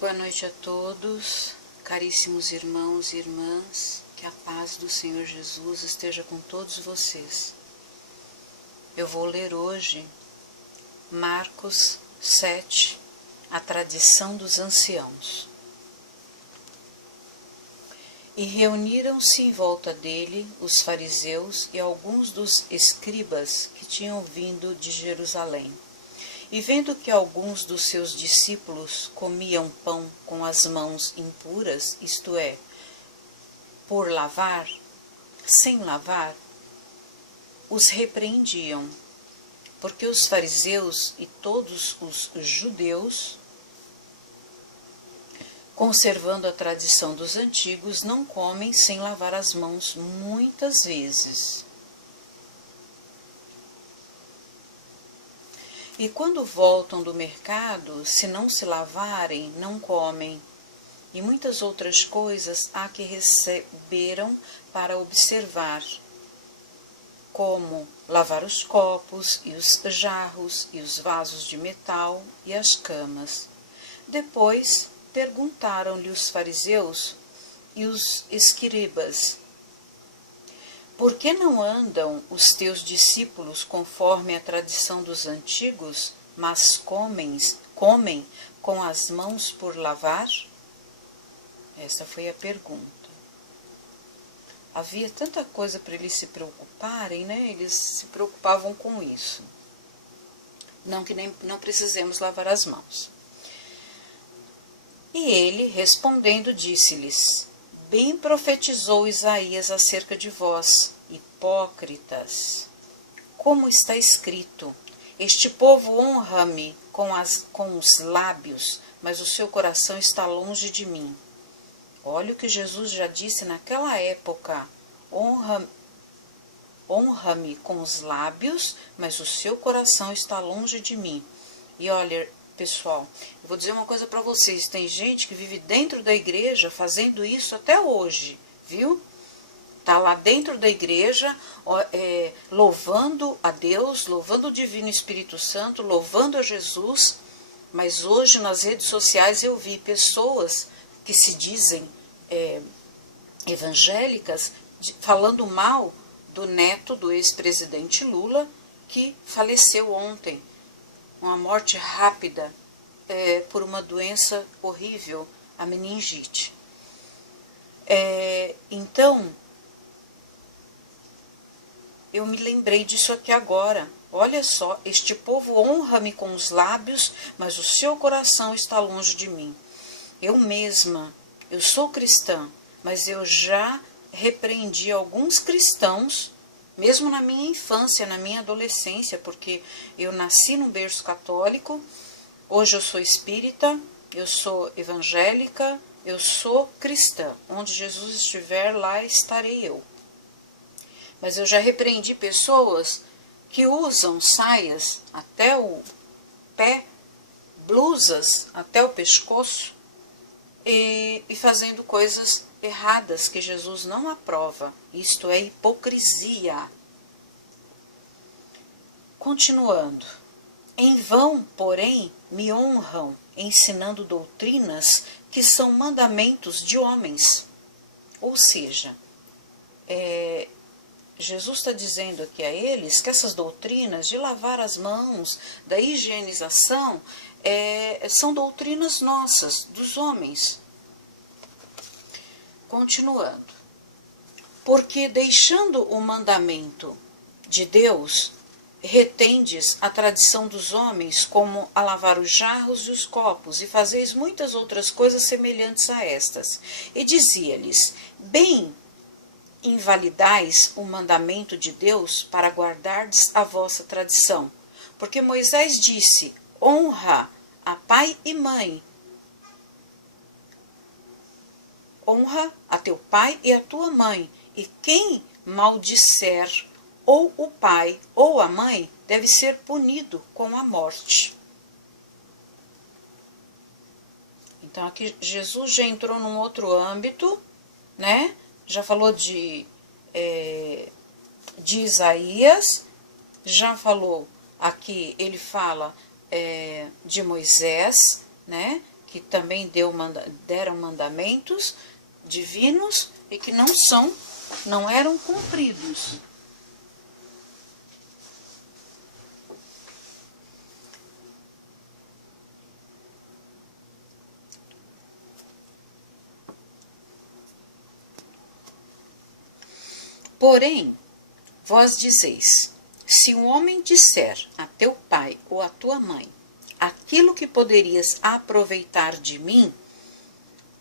Boa noite a todos, caríssimos irmãos e irmãs, que a paz do Senhor Jesus esteja com todos vocês. Eu vou ler hoje Marcos 7, a tradição dos anciãos. E reuniram-se em volta dele os fariseus e alguns dos escribas que tinham vindo de Jerusalém. E vendo que alguns dos seus discípulos comiam pão com as mãos impuras, isto é, por lavar, sem lavar, os repreendiam, porque os fariseus e todos os judeus, conservando a tradição dos antigos, não comem sem lavar as mãos muitas vezes. E quando voltam do mercado, se não se lavarem, não comem. E muitas outras coisas há que receberam para observar, como lavar os copos e os jarros e os vasos de metal e as camas. Depois perguntaram-lhe os fariseus e os escribas: por que não andam os teus discípulos conforme a tradição dos antigos, mas comem com as mãos por lavar? Essa foi a pergunta. Havia tanta coisa para eles se preocuparem, né? Eles se preocupavam com isso. Não que não precisemos lavar as mãos. E ele, respondendo, disse-lhes: bem profetizou Isaías acerca de vós, hipócritas. Como está escrito: este povo honra-me com os lábios, mas o seu coração está longe de mim. Olha o que Jesus já disse naquela época: honra-me com os lábios, mas o seu coração está longe de mim. E olha, pessoal, eu vou dizer uma coisa para vocês, tem gente que vive dentro da igreja fazendo isso até hoje, viu? Está lá dentro da igreja, louvando a Deus, louvando o Divino Espírito Santo, louvando a Jesus, mas hoje nas redes sociais eu vi pessoas que se dizem evangélicas falando mal do neto do ex-presidente Lula, que faleceu ontem. Uma morte rápida por uma doença horrível, a meningite. Então, eu me lembrei disso aqui agora. Olha só, este povo honra-me com os lábios, mas o seu coração está longe de mim. Eu mesma, eu sou cristã, mas eu já repreendi alguns cristãos, mesmo na minha infância, na minha adolescência, porque eu nasci num berço católico, hoje eu sou espírita, eu sou evangélica, eu sou cristã. Onde Jesus estiver, lá estarei eu. Mas eu já repreendi pessoas que usam saias até o pé, blusas até o pescoço, e fazendo coisas erradas que Jesus não aprova. Isto é hipocrisia. Continuando. Em vão, porém, me honram, ensinando doutrinas que são mandamentos de homens. Ou seja, Jesus está dizendo aqui a eles que essas doutrinas de lavar as mãos, da higienização, são doutrinas nossas, dos homens. Continuando. Porque deixando o mandamento de Deus, retendes a tradição dos homens, como a lavar os jarros e os copos, e fazeis muitas outras coisas semelhantes a estas. E dizia-lhes: bem invalidais o mandamento de Deus para guardardes a vossa tradição. Porque Moisés disse: honra a pai e mãe. Honra a teu pai e a tua mãe, e quem maldisser ou o pai ou a mãe deve ser punido com a morte. Então aqui Jesus já entrou num outro âmbito, né? Já falou de Isaías, já falou aqui, ele fala de Moisés, né? que também deram mandamentos divinos e que não eram cumpridos. Porém, vós dizeis, se um homem disser a teu pai ou a tua mãe, aquilo que poderias aproveitar de mim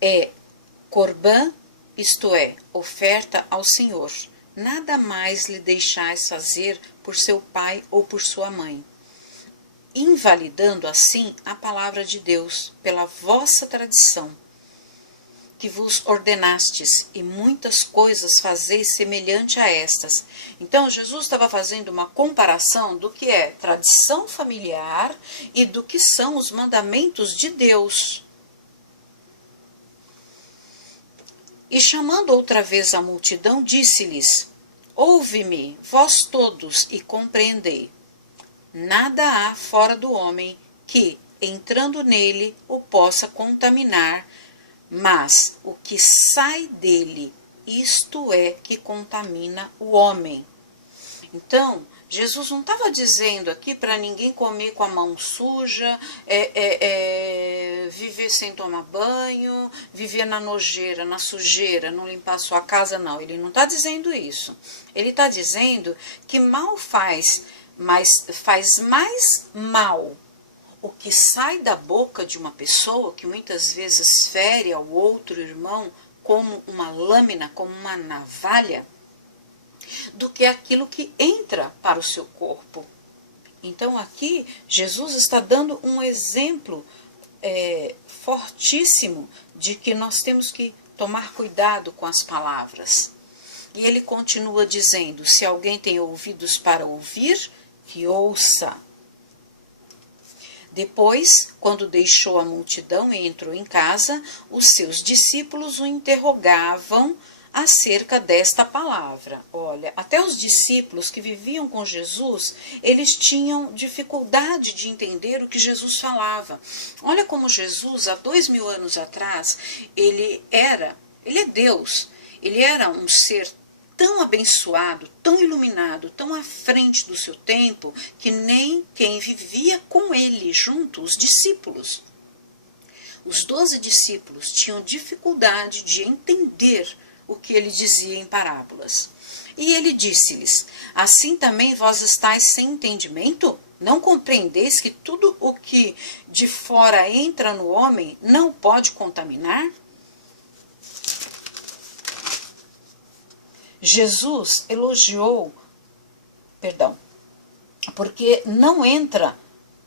é corbã, isto é, oferta ao Senhor, nada mais lhe deixais fazer por seu pai ou por sua mãe, invalidando assim a palavra de Deus pela vossa tradição, que vos ordenastes, e muitas coisas fazeis semelhante a estas. Então, Jesus estava fazendo uma comparação do que é tradição familiar e do que são os mandamentos de Deus. E chamando outra vez a multidão, disse-lhes, ouve-me, vós todos, e compreendei. Nada há fora do homem que, entrando nele, o possa contaminar, mas o que sai dele, isto é que contamina o homem. Então, Jesus não estava dizendo aqui para ninguém comer com a mão suja, viver sem tomar banho, viver na nojeira, na sujeira, não limpar a sua casa, não. Ele não está dizendo isso. Ele está dizendo que mal faz, mas faz mais mal o que sai da boca de uma pessoa, que muitas vezes fere ao outro irmão como uma lâmina, como uma navalha, do que aquilo que entra para o seu corpo. Então aqui Jesus está dando um exemplo fortíssimo de que nós temos que tomar cuidado com as palavras. E ele continua dizendo, se alguém tem ouvidos para ouvir, que ouça. Depois, quando deixou a multidão e entrou em casa, os seus discípulos o interrogavam acerca desta palavra. Olha, até os discípulos que viviam com Jesus, eles tinham dificuldade de entender o que Jesus falava. Olha como Jesus, há 2000 anos atrás, ele é Deus. Ele era um ser tão abençoado, tão iluminado, tão à frente do seu tempo, que nem quem vivia com ele junto, os discípulos. Os 12 discípulos tinham dificuldade de entender o que ele dizia em parábolas. E ele disse-lhes, assim também vós estáis sem entendimento? Não compreendeis que tudo o que de fora entra no homem não pode contaminar? Jesus elogiou, porque não entra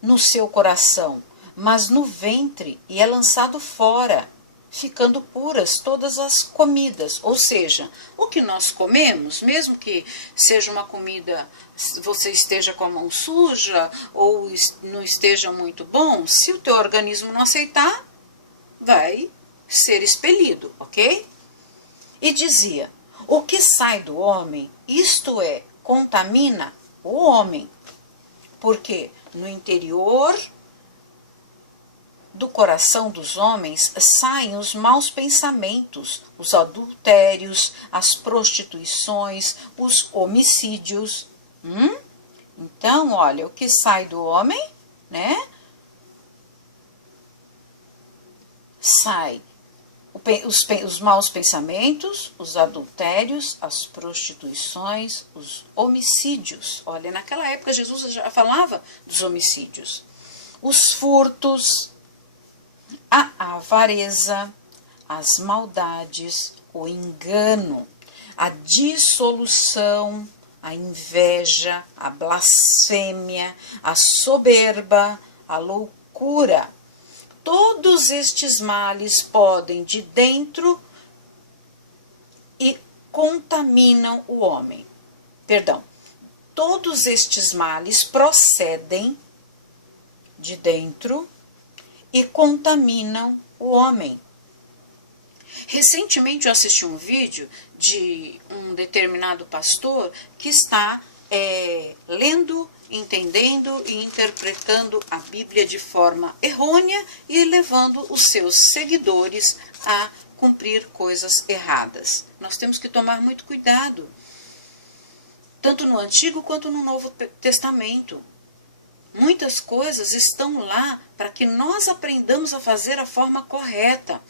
no seu coração, mas no ventre e é lançado fora, ficando puras todas as comidas. Ou seja, o que nós comemos, mesmo que seja uma comida, você esteja com a mão suja ou não esteja muito bom, se o teu organismo não aceitar, vai ser expelido, ok? E dizia, o que sai do homem, isto é, contamina o homem, porque no interior do coração dos homens saem os maus pensamentos, os adultérios, as prostituições, os homicídios. Então, olha, o que sai do homem, né? Sai os maus pensamentos, os adultérios, as prostituições, os homicídios. Olha, naquela época Jesus já falava dos homicídios. Os furtos, a avareza, as maldades, o engano, a dissolução, a inveja, a blasfêmia, a soberba, a loucura. Todos estes males podem de dentro e contaminam o homem. Todos estes males procedem de dentro e contaminam o homem. Recentemente eu assisti um vídeo de um determinado pastor que está lendo entendendo e interpretando a Bíblia de forma errônea e levando os seus seguidores a cumprir coisas erradas. Nós temos que tomar muito cuidado, tanto no Antigo quanto no Novo Testamento. Muitas coisas estão lá para que nós aprendamos a fazer a forma correta.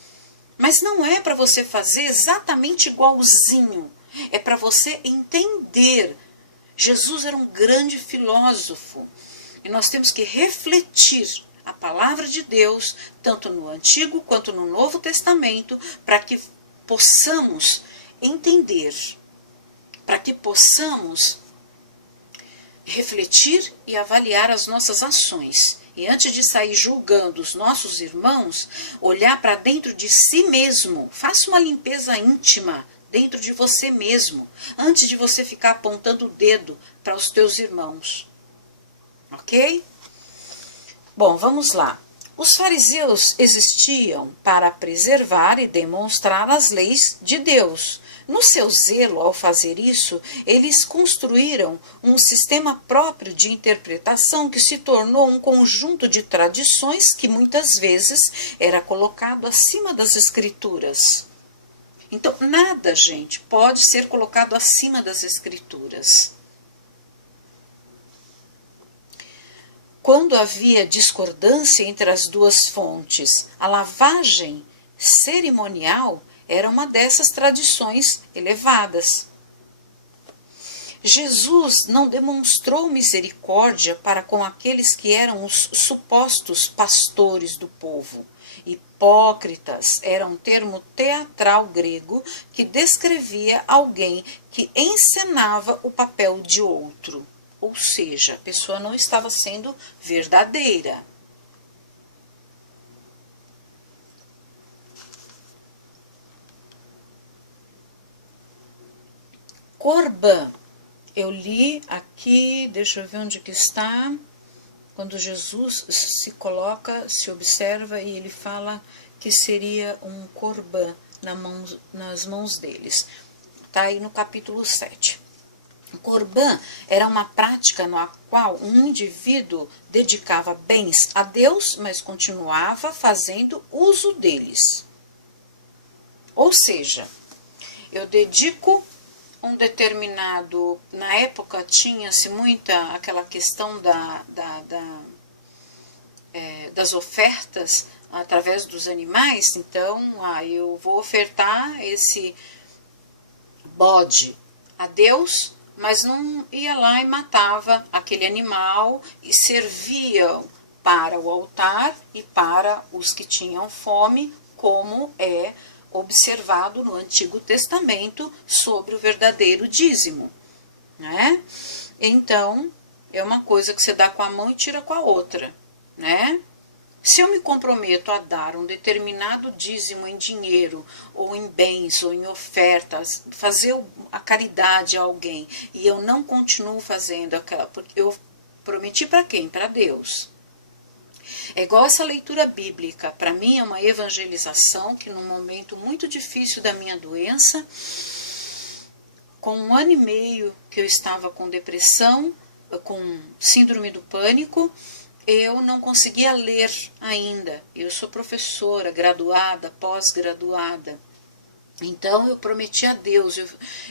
Mas não é para você fazer exatamente igualzinho. É para você entender. Jesus era um grande filósofo. E nós temos que refletir a palavra de Deus, tanto no Antigo quanto no Novo Testamento, para que possamos entender, para que possamos refletir e avaliar as nossas ações. E antes de sair julgando os nossos irmãos, olhar para dentro de si mesmo. Faça uma limpeza íntima dentro de você mesmo, antes de você ficar apontando o dedo para os teus irmãos. Ok? Bom, vamos lá. Os fariseus existiam para preservar e demonstrar as leis de Deus. No seu zelo ao fazer isso, eles construíram um sistema próprio de interpretação que se tornou um conjunto de tradições que muitas vezes era colocado acima das escrituras. Então, nada, gente, pode ser colocado acima das escrituras. Quando havia discordância entre as duas fontes, a lavagem cerimonial era uma dessas tradições elevadas. Jesus não demonstrou misericórdia para com aqueles que eram os supostos pastores do povo. Hipócritas era um termo teatral grego que descrevia alguém que encenava o papel de outro. Ou seja, a pessoa não estava sendo verdadeira. Corbã, eu li aqui, deixa eu ver onde que está, quando Jesus se coloca, se observa e ele fala que seria um corbã nas mãos deles. Está aí no capítulo 7. O corbã era uma prática na qual um indivíduo dedicava bens a Deus, mas continuava fazendo uso deles. Ou seja, eu dedico um determinado, na época tinha-se muita aquela questão das ofertas através dos animais, então eu vou ofertar esse bode a Deus, mas não ia lá e matava aquele animal e serviam para o altar e para os que tinham fome, como é observado no Antigo Testamento sobre o verdadeiro dízimo, né? Então, é uma coisa que você dá com a mão e tira com a outra, né? Se eu me comprometo a dar um determinado dízimo em dinheiro, ou em bens, ou em ofertas, fazer a caridade a alguém, e eu não continuo fazendo aquela, porque eu prometi para quem? Para Deus. É igual essa leitura bíblica, para mim é uma evangelização que num momento muito difícil da minha doença, com 1 ano e meio que eu estava com depressão, com síndrome do pânico, eu não conseguia ler ainda. Eu sou professora, graduada, pós-graduada. Então eu prometi a Deus, eu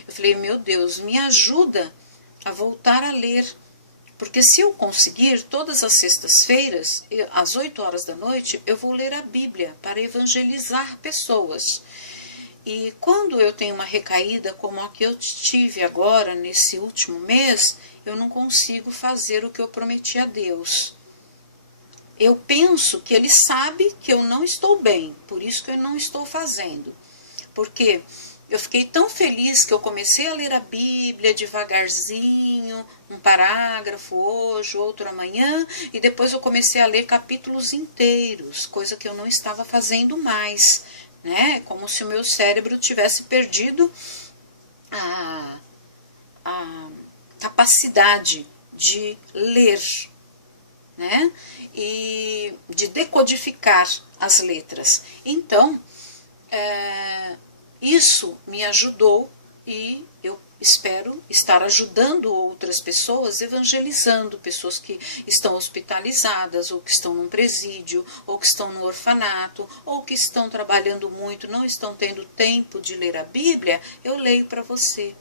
falei, meu Deus, me ajuda a voltar a ler. Porque se eu conseguir, todas as sextas-feiras, às 8 horas da noite, eu vou ler a Bíblia para evangelizar pessoas. E quando eu tenho uma recaída como a que eu tive agora, nesse último mês, eu não consigo fazer o que eu prometi a Deus. Eu penso que Ele sabe que eu não estou bem, por isso que eu não estou fazendo. Porque eu fiquei tão feliz que eu comecei a ler a Bíblia devagarzinho, um parágrafo hoje, outro amanhã, e depois eu comecei a ler capítulos inteiros, coisa que eu não estava fazendo mais, né? Como se o meu cérebro tivesse perdido a capacidade de ler, né? E de decodificar as letras. Então, isso me ajudou e eu espero estar ajudando outras pessoas, evangelizando pessoas que estão hospitalizadas, ou que estão num presídio, ou que estão no orfanato, ou que estão trabalhando muito, não estão tendo tempo de ler a Bíblia. Eu leio para você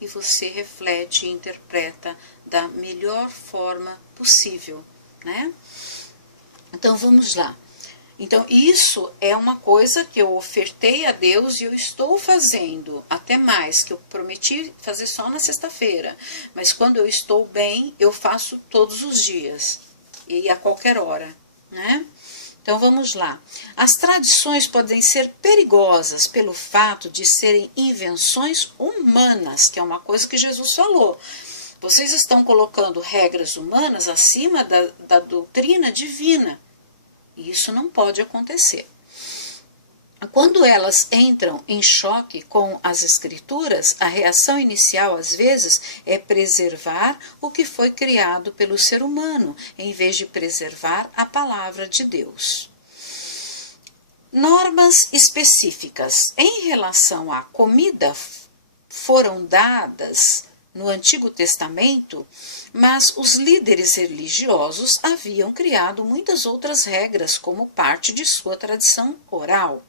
e você reflete e interpreta da melhor forma possível, né? Então vamos lá. Então, isso é uma coisa que eu ofertei a Deus e eu estou fazendo, até mais, que eu prometi fazer só na sexta-feira. Mas quando eu estou bem, eu faço todos os dias e a qualquer hora, né? Então, vamos lá. As tradições podem ser perigosas pelo fato de serem invenções humanas, que é uma coisa que Jesus falou. Vocês estão colocando regras humanas acima da doutrina divina. E isso não pode acontecer. Quando elas entram em choque com as escrituras, a reação inicial, às vezes, é preservar o que foi criado pelo ser humano, em vez de preservar a palavra de Deus. Normas específicas em relação à comida foram dadas no Antigo Testamento, mas os líderes religiosos haviam criado muitas outras regras como parte de sua tradição oral.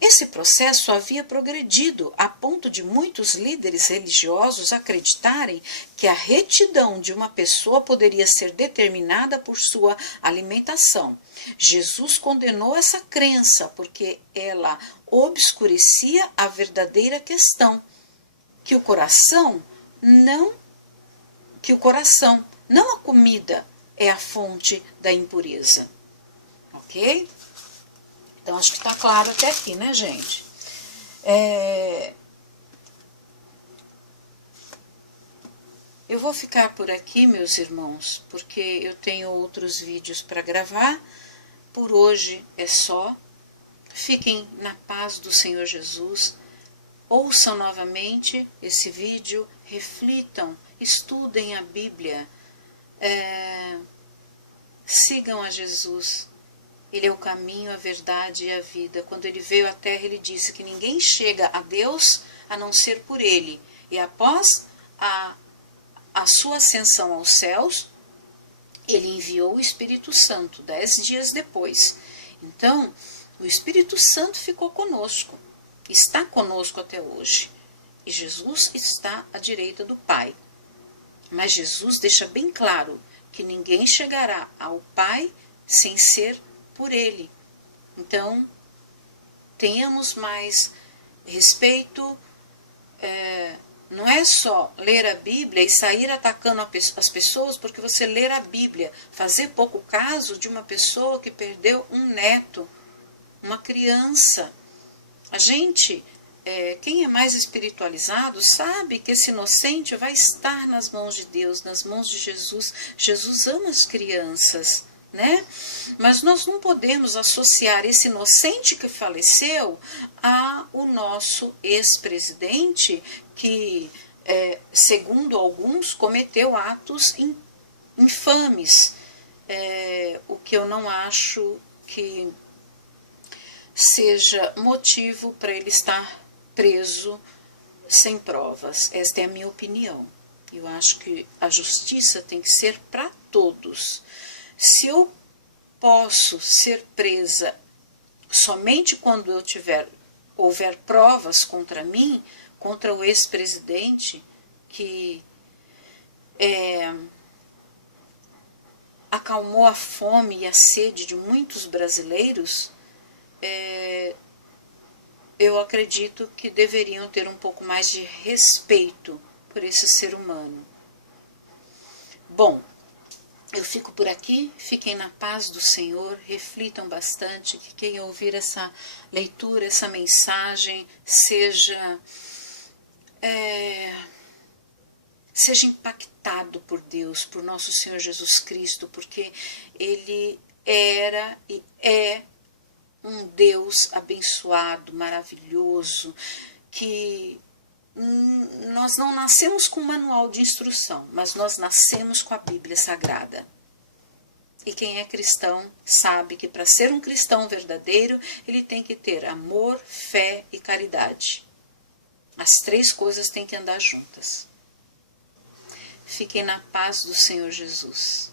Esse processo havia progredido a ponto de muitos líderes religiosos acreditarem que a retidão de uma pessoa poderia ser determinada por sua alimentação. Jesus condenou essa crença porque ela obscurecia a verdadeira questão, que o coração, não a comida, é a fonte da impureza. Ok? Então, acho que está claro até aqui, né, gente? Eu vou ficar por aqui, meus irmãos, porque eu tenho outros vídeos para gravar. Por hoje é só. Fiquem na paz do Senhor Jesus. Ouçam novamente esse vídeo, reflitam, estudem a Bíblia, sigam a Jesus. Ele é o caminho, a verdade e a vida. Quando ele veio à terra, ele disse que ninguém chega a Deus a não ser por ele. E após a sua ascensão aos céus, ele enviou o Espírito Santo 10 dias depois. Então, o Espírito Santo ficou conosco. Está conosco até hoje. E Jesus está à direita do Pai. Mas Jesus deixa bem claro que ninguém chegará ao Pai sem ser por Ele. Então, tenhamos mais respeito. Não é só ler a Bíblia e sair atacando as pessoas porque você ler a Bíblia. Fazer pouco caso de uma pessoa que perdeu um neto, uma criança. A gente, quem é mais espiritualizado, sabe que esse inocente vai estar nas mãos de Deus, nas mãos de Jesus. Jesus ama as crianças, né? Mas nós não podemos associar esse inocente que faleceu ao nosso ex-presidente, que, segundo alguns, cometeu atos infames, o que eu não acho que seja motivo para ele estar preso sem provas. Esta é a minha opinião. Eu acho que a justiça tem que ser para todos. Se eu posso ser presa somente quando houver provas contra mim, contra o ex-presidente que acalmou a fome e a sede de muitos brasileiros, eu acredito que deveriam ter um pouco mais de respeito por esse ser humano. Bom, eu fico por aqui, fiquem na paz do Senhor, reflitam bastante, que quem ouvir essa leitura, essa mensagem, seja impactado por Deus, por nosso Senhor Jesus Cristo, porque Ele era e é um Deus abençoado, maravilhoso, que nós não nascemos com um manual de instrução, mas nós nascemos com a Bíblia Sagrada. E quem é cristão sabe que para ser um cristão verdadeiro, ele tem que ter amor, fé e caridade. As três coisas têm que andar juntas. Fiquem na paz do Senhor Jesus.